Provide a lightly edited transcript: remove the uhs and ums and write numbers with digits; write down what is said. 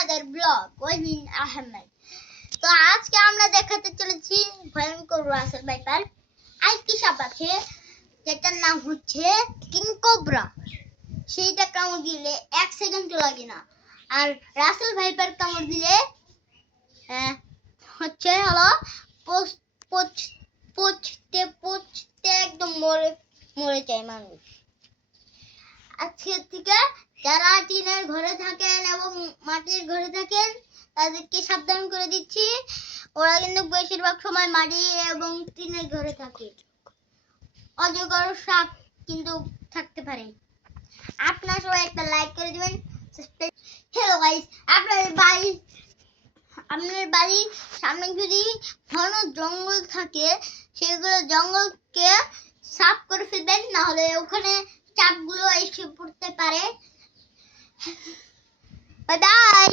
আপনাদের ব্লগ ওয়াহিন আহমেদ। তো আজকে আমরা দেখাতে চলেছি ভয়ঙ্কর রাসেল ভাইপার আরেকটি সাপ আছে যেটার নাম হচ্ছে কিং কোবরা। সেইটা কামড় দিলে 1 সেকেন্ড লাগে না, আর রাসেল ভাইপার কামড় দিলে হচ্ছে হলো পচতে পচতে একদম মরে যায় মানুষ। আজকে থেকে যারা টিনের ঘরে থাকেন এবং মাটির ঘরে থাকেন তাদেরকে সাবধান করে দিচ্ছি, ওরা কিন্তু বেশিরভাগ সময় মাটি এবং টিনের ঘরে থাকে। অজগর সাপ কিন্তু থাকতে পারে। আপনারা সবাই একটা লাইক করে দিবেন। হ্যালো গাইস, আপনার বাড়ির সামনে যদি ঘন জঙ্গল থাকে সেগুলো জঙ্গলকে সাফ করে ফেলবেন, না হলে ওখানে সাপগুলো এসে পড়তে পারে। Bye bye.